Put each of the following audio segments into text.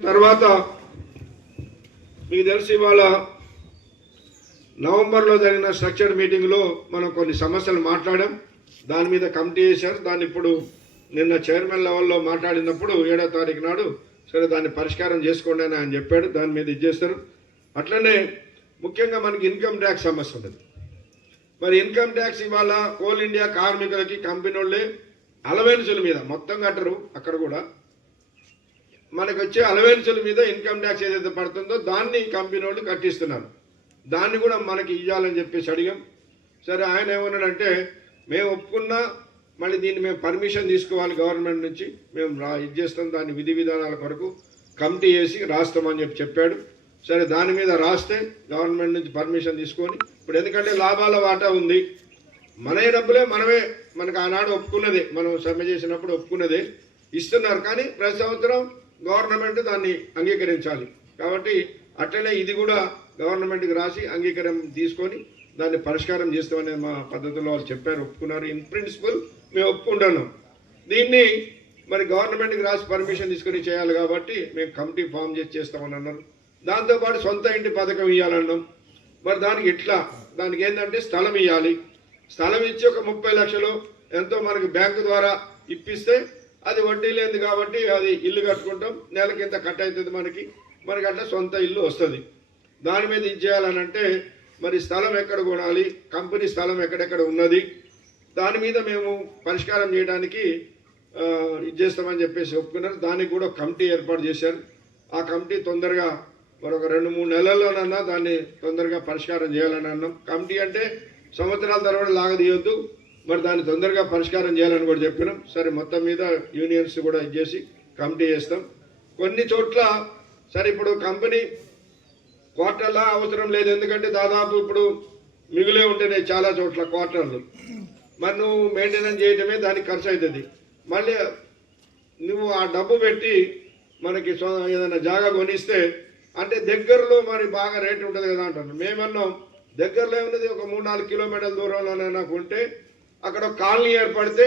తర్వాత మీకు తెలిసి ఇవాళ నవంబర్లో జరిగిన స్ట్రక్చర్ మీటింగ్లో మనం కొన్ని సమస్యలు మాట్లాడాం. దాని మీద కమిటీ చేశారు. దాన్ని ఇప్పుడు నిన్న చైర్మన్ లెవెల్లో మాట్లాడినప్పుడు 7వ తారీఖు నాడు సరే దాన్ని పరిష్కారం చేసుకోండి అని ఆయన చెప్పాడు. దాని మీద ఇచ్చేస్తారు. అట్లనే ముఖ్యంగా మనకి ఇన్కమ్ ట్యాక్స్ సమస్య ఉంటుంది. మరి ఇన్కమ్ ట్యాక్స్ ఇవాళ కోల్ ఇండియా కార్మికులకి కంపెనీ వాళ్ళే అలవెన్సుల మీద మొత్తం కట్టరు. అక్కడ కూడా మనకు వచ్చే అలవెన్సుల మీద ఇన్కమ్ ట్యాక్స్ ఏదైతే పడుతుందో దాన్ని కంపెనీ వాళ్ళు కట్టిస్తున్నారు. దాన్ని కూడా మనకి ఇవ్వాలని చెప్పేసి అడిగాం. సరే ఆయన ఏమన్నాడంటే మేము ఒప్పుకున్నా మళ్ళీ దీన్ని మేము పర్మిషన్ తీసుకోవాలి గవర్నమెంట్ నుంచి, మేము ఇది చేస్తాం, దాని విధి విధానాల కొరకు కమిటీ చేసి రాస్తామని చెప్పాడు. సరే దాని మీద రాస్తే గవర్నమెంట్ నుంచి పర్మిషన్ తీసుకొని ఇప్పుడు ఎందుకంటే లాభాల వాటా ఉంది, మన డబ్బులే మనకు ఆనాడు ఒప్పుకున్నదే, మనం సమ్మె చేసినప్పుడు ఒప్పుకున్నదే ఇస్తున్నారు. కానీ ప్రతి సంవత్సరం గవర్నమెంట్ దాన్ని అంగీకరించాలి. కాబట్టి అట్లనే ఇది కూడా గవర్నమెంట్కి రాసి అంగీకారం తీసుకొని దాన్ని పరిష్కారం చేస్తామనే మా పద్ధతిలో వాళ్ళు చెప్పారు, ఒప్పుకున్నారు. ఇన్ ప్రిన్సిపల్ మేము ఒప్పుకుంటున్నాం. దీన్ని మరి గవర్నమెంట్కి రాసి పర్మిషన్ తీసుకొని చేయాలి కాబట్టి మేము కమిటీ ఫామ్ చేసి చేస్తామని అన్నారు. దాంతోపాటు సొంత ఇంటి పథకం ఇవ్వాలన్నాం. మరి దానికి ఎట్లా, దానికి ఏంటంటే స్థలం ఇవ్వాలి. స్థలం ఇచ్చి ఒక 30 లక్షలు ఎంతో మనకి బ్యాంకు ద్వారా ఇప్పిస్తే అది వడ్డీ లేదు కాబట్టి అది ఇల్లు కట్టుకుంటాం, నెలకింత కట్ అవుతుంది మనకి అట్లా సొంత ఇల్లు వస్తుంది. దాని మీద ఇది చేయాలని అంటే మరి స్థలం ఎక్కడ కొనాలి, కంపెనీ స్థలం ఎక్కడెక్కడ ఉన్నది, దాని మీద మేము పరిష్కారం చేయడానికి ఇది చేస్తామని చెప్పేసి ఒప్పుకున్నారు. దానికి కూడా కమిటీ ఏర్పాటు చేశారు. ఆ కమిటీ తొందరగా మరొక 2-3 నెలల్లోనన్నా దాన్ని తొందరగా పరిష్కారం చేయాలని అన్నాం. కమిటీ అంటే సంవత్సరాల తర్వాత లాగదీయొద్దు, మరి దాన్ని తొందరగా పరిష్కారం చేయాలని కూడా చెప్పినాం. సరే మొత్తం మీద యూనియన్స్ కూడా ఇది చేసి కమిటీ చేస్తాం. కొన్ని చోట్ల సరే ఇప్పుడు కంపెనీ క్వార్టర్లా అవసరం లేదు, ఎందుకంటే దాదాపు ఇప్పుడు మిగులే ఉంటేనే చాలా చోట్ల క్వార్టర్లు, మరి నువ్వు మెయింటెనెన్స్ చేయడమే దానికి ఖర్చు అవుతుంది. మళ్ళీ నువ్వు ఆ డబ్బు పెట్టి మనకి ఏదైనా జాగా కొనిస్తే అంటే దగ్గరలో మరి బాగా రేటు ఉంటుంది కదా అంటారు. మేమన్నాం దగ్గరలో ఉన్నది ఒక 3-4 కిలోమీటర్ల దూరంలోనే నాకు ఉంటే అక్కడ కాలనీ ఏర్పడితే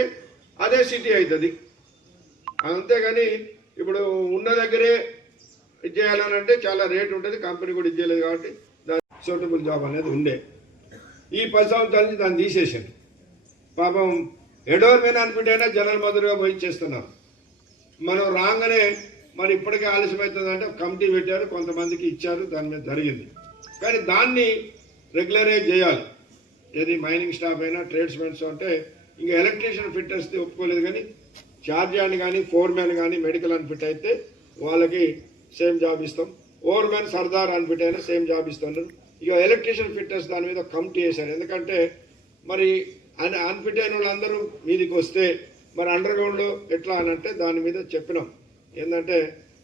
అదే సిటీ అవుతుంది. అంతేగాని ఇప్పుడు ఉన్న దగ్గరే ఇది చేయాలని అంటే చాలా రేటు ఉంటుంది, కంపెనీ కూడా ఇది చేయలేదు కాబట్టి దాని సూటబుల్ జాబ్ అనేది ఉండే. ఈ 10 సంవత్సరాల నుంచి దాన్ని తీసేసాను. పాపం ఎడోర్ మీద అనిపించైనా జనరల్ మధురుగా పోయి చేస్తున్నారు. మనం రాగానే మరి ఇప్పటికే ఆలస్యం అవుతుందంటే కమిటీ పెట్టారు, కొంతమందికి ఇచ్చారు, దాని మీద జరిగింది. కానీ దాన్ని రెగ్యులరైజ్ చేయాలి. ఏది మైనింగ్ స్టాఫ్ అయినా ట్రేడ్స్మెన్స్ అంటే ఇంకా ఎలక్ట్రీషియన్ ఫిట్టర్స్ ఒప్పుకోలేదు, కానీ ఛార్జ్ హ్యాండ్ కానీ ఫోర్మ్యాన్ కానీ మెడికల్ అన్ఫిట్ అయితే వాళ్ళకి సేమ్ జాబ్ ఇస్తాం. ఓవర్మ్యాన్ సర్దార్ అన్ఫిట్ అయినా సేమ్ జాబ్ ఇస్తున్నారు. ఇక ఎలక్ట్రీషియన్ ఫిట్టర్స్ దాని మీద కమిటీ చేశారు. ఎందుకంటే మరి అన్ఫిట్ అయిన వాళ్ళందరూ మీదికి వస్తే మరి అండర్ గ్రౌండ్లో ఎట్లా అని అంటే దాని మీద చెప్పినాం. ఏంటంటే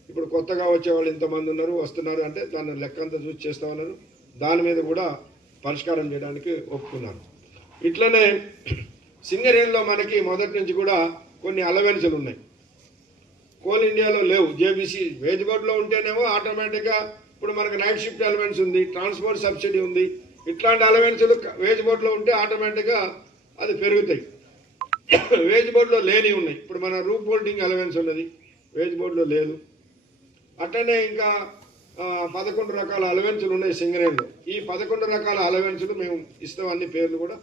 ఇప్పుడు కొత్తగా వచ్చే వాళ్ళు ఇంతమంది ఉన్నారు, వస్తున్నారు అంటే దాన్ని లెక్కంతా చూసి చేస్తామన్నారు. దాని మీద కూడా పరిష్కారం చేయడానికి ఒప్పుకున్నారు. ఇట్లనే సింగరేణిలో మనకి మొదటి నుంచి కూడా కొన్ని అలవెన్సులు ఉన్నాయి, కోల్ ఇండియాలో లేవు. జేబీసీ వేజ్ బోర్డులో ఉంటేనేమో ఆటోమేటిక్గా ఇప్పుడు మనకి నైట్ షిఫ్ట్ అలవెన్స్ ఉంది, ట్రాన్స్పోర్ట్ సబ్సిడీ ఉంది. ఇట్లాంటి అలవెన్సులు వేజ్ బోర్డులో ఉంటే ఆటోమేటిక్గా అది పెరుగుతాయి. వేజ్ బోర్డులో లేని ఉన్నాయి. ఇప్పుడు మన రూప్ హోల్డింగ్ అలవెన్స్ ఉన్నది, వేజ్ బోర్డులో లేదు. అట్లనే ఇంకా 11 రకాల అలవెన్సులు ఉన్నాయి సింగరేణిలో. ఈ 11 రకాల అలవెన్సులు మేము ఇస్తాం, అన్ని పేర్లు కూడా.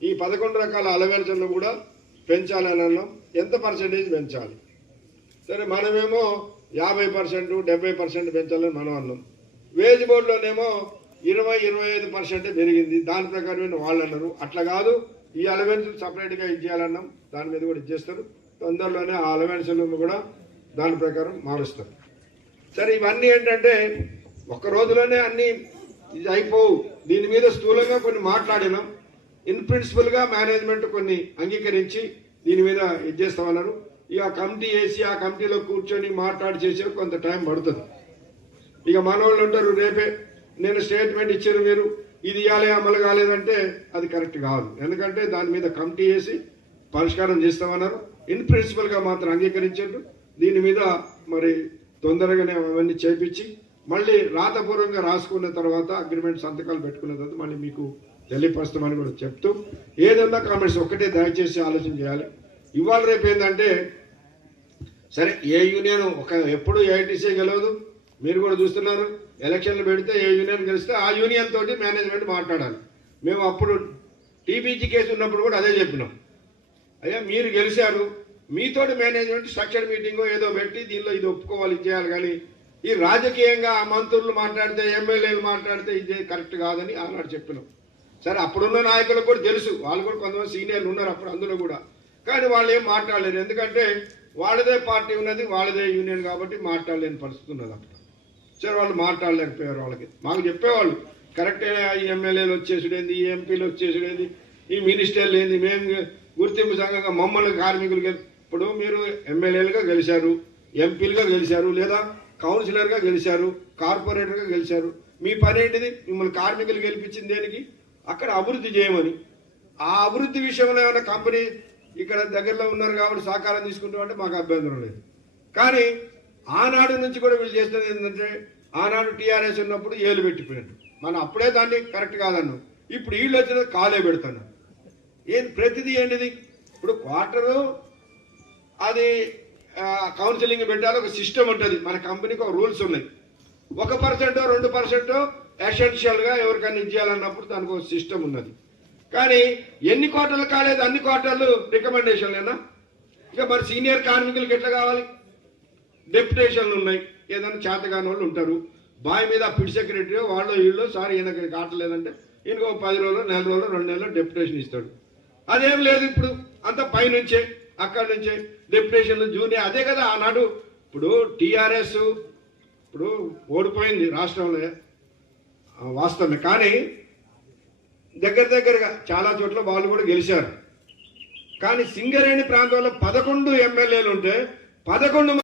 ఈ 11 రకాల అలవెన్సులను కూడా పెంచాలని అన్నాం. ఎంత పర్సెంటేజ్ పెంచాలి? సరే మనమేమో 50%, 70% పెంచాలని మనం అన్నాం. వేజ్ బోర్డులోనేమో 20-25% పెరిగింది. దాని ప్రకారమే వాళ్ళు అన్నారు. అట్లా కాదు, ఈ అలవెన్సులు సపరేట్గా ఇచ్చేయాలన్నాం. దాని మీద కూడా ఇచ్చేస్తారు. తొందరలోనే ఆ అలవెన్సులను కూడా దాని ప్రకారం మారుస్తారు. సరే ఇవన్నీ ఏంటంటే ఒక రోజులోనే అన్నీ ఇది అయిపోవు. దీని మీద స్థూలంగా కొన్ని మాట్లాడినాం. ఇన్ ప్రిన్సిపల్గా మేనేజ్మెంట్ కొన్ని అంగీకరించి దీని మీద ఇది చేస్తామన్నారు. ఇక కమిటీ వేసి ఆ కమిటీలో కూర్చొని మాట్లాడి చేసే కొంత టైం పడుతుంది. ఇక మనోళ్ళు ఉంటారు, రేపే నేను స్టేట్మెంట్ ఇచ్చారు, మీరు ఇది ఇవ్వాలి అమలు కాలేదంటే అది కరెక్ట్ కాదు. ఎందుకంటే దాని మీద కమిటీ వేసి పరిష్కారం చేస్తామన్నారు. ఇన్ ప్రిన్సిపల్గా మాత్రం అంగీకరించారు. దీని మీద మరి తొందరగానే అవన్నీ చేపించి మళ్ళీ రాతపూర్వకంగా రాసుకున్న తర్వాత అగ్రిమెంట్ సంతకాలు పెట్టుకున్న తర్వాత మళ్ళీ మీకు తెలియపరుస్తామని కూడా చెప్తూ, ఏదన్నా కామెంట్స్ ఒక్కటే దయచేసి ఆలోచన చేయాలి. ఇవాళ రేపు ఏంటంటే సరే ఏ యూనియన్ ఎప్పుడు ఏఐటీసీ గెలవదు, మీరు కూడా చూస్తున్నారు. ఎలక్షన్లు పెడితే ఏ యూనియన్ గెలిస్తే ఆ యూనియన్ తోటి మేనేజ్మెంట్ మాట్లాడాలి. మేము అప్పుడు టీబీజీ కేసు ఉన్నప్పుడు కూడా అదే చెప్పినాం. అయ్యా మీరు గెలిచారు, మీతోటి మేనేజ్మెంట్ స్ట్రక్చర్ మీటింగ్ ఏదో పెట్టి దీనిలో ఇది ఒప్పుకోవాలి, ఇది చేయాలి. కానీ ఈ రాజకీయంగా మంత్రులు మాట్లాడితే, ఎమ్మెల్యేలు మాట్లాడితే ఇది కరెక్ట్ కాదని ఆనాడు చెప్పినాం. సరే అప్పుడున్న నాయకులకు కూడా తెలుసు, వాళ్ళు కూడా కొంతమంది సీనియర్లు ఉన్నారు అప్పుడు అందులో కూడా. కానీ వాళ్ళు ఏం మాట్లాడలేరు, ఎందుకంటే వాళ్ళదే పార్టీ ఉన్నది, వాళ్ళదే యూనియన్ కాబట్టి మాట్లాడలేని పరిస్థితి ఉన్నది అప్పుడు. సరే వాళ్ళు మాట్లాడలేకపోయారు. వాళ్ళకి మాకు చెప్పేవాళ్ళు కరెక్టే, ఈ ఎమ్మెల్యేలు వచ్చేసుడేంది, ఈ ఎంపీలు వచ్చేసుడేంది, ఈ మినిస్టర్లు ఏంది, మేము గుర్తింపు సంఘంగా మమ్మల్ని కార్మికులు ఇప్పుడు మీరు ఎమ్మెల్యేలుగా గెలిచారు, ఎంపీలుగా గెలిచారు, లేదా కౌన్సిలర్గా గెలిచారు, కార్పొరేటర్గా గెలిచారు. మీ పని ఏంటిది? మిమ్మల్ని కార్మికులు గెలిపించింది దేనికి? అక్కడ అభివృద్ధి చేయమని. ఆ అభివృద్ధి విషయంలో ఏమైనా కంపెనీ ఇక్కడ దగ్గరలో ఉన్నారు కాబట్టి సహకారం తీసుకుంటామంటే మాకు అభ్యంతరం లేదు. కానీ ఆనాడు నుంచి కూడా వీళ్ళు చేస్తున్నది ఏంటంటే, ఆనాడు టీఆర్ఎస్ ఉన్నప్పుడు ఏలు పెట్టిపోయారు. మనం అప్పుడే దాన్ని కరెక్ట్ కాదన్నాం. ఇప్పుడు వీళ్ళు వచ్చిన కాలే పెడతాను. ప్రతిదీ ఏంటిది? ఇప్పుడు క్వార్టరు అది కౌన్సిలింగ్ పెట్టాలి, ఒక సిస్టమ్ ఉంటుంది. మన కంపెనీకి ఒక రూల్స్ ఉన్నాయి. 1% 2% ఎసెన్షియల్గా ఎవరికైనా ఇచ్చేయాలన్నప్పుడు దానికి ఒక సిస్టమ్ ఉన్నది. కానీ ఎన్ని క్వార్టర్లు కాలేదు, అన్ని క్వార్టర్లు రికమెండేషన్లేనా? ఇక మరి సీనియర్ కార్మికులకి ఎట్లా కావాలి? డెప్యుటేషన్లు ఉన్నాయి. ఏదైనా చేతగాని వాళ్ళు ఉంటారు, బాయ్ మీద పిడి సెక్రటరీ వాళ్ళు వీళ్ళు, సార్ ఈయనకి కావట్లేదంటే ఈయనకు 10 రోజులు, 4 రోజులు, 2 నెలలు డెప్యుటేషన్ ఇస్తాడు. అదేం లేదు ఇప్పుడు, అంత పైనుంచే అక్కడి నుంచే డెప్యుటేషన్లు జూనియర్. అదే కదా ఆనాడు. ఇప్పుడు టీఆర్ఎస్ ఇప్పుడు ఓడిపోయింది రాష్ట్రంలో, వాస్తవమే. కానీ దగ్గరగా చాలా చోట్ల వాళ్ళు కూడా గెలిచారు. కానీ సింగరేణి ప్రాంతంలో 11 ఎమ్మెల్యేలు ఉంటే 11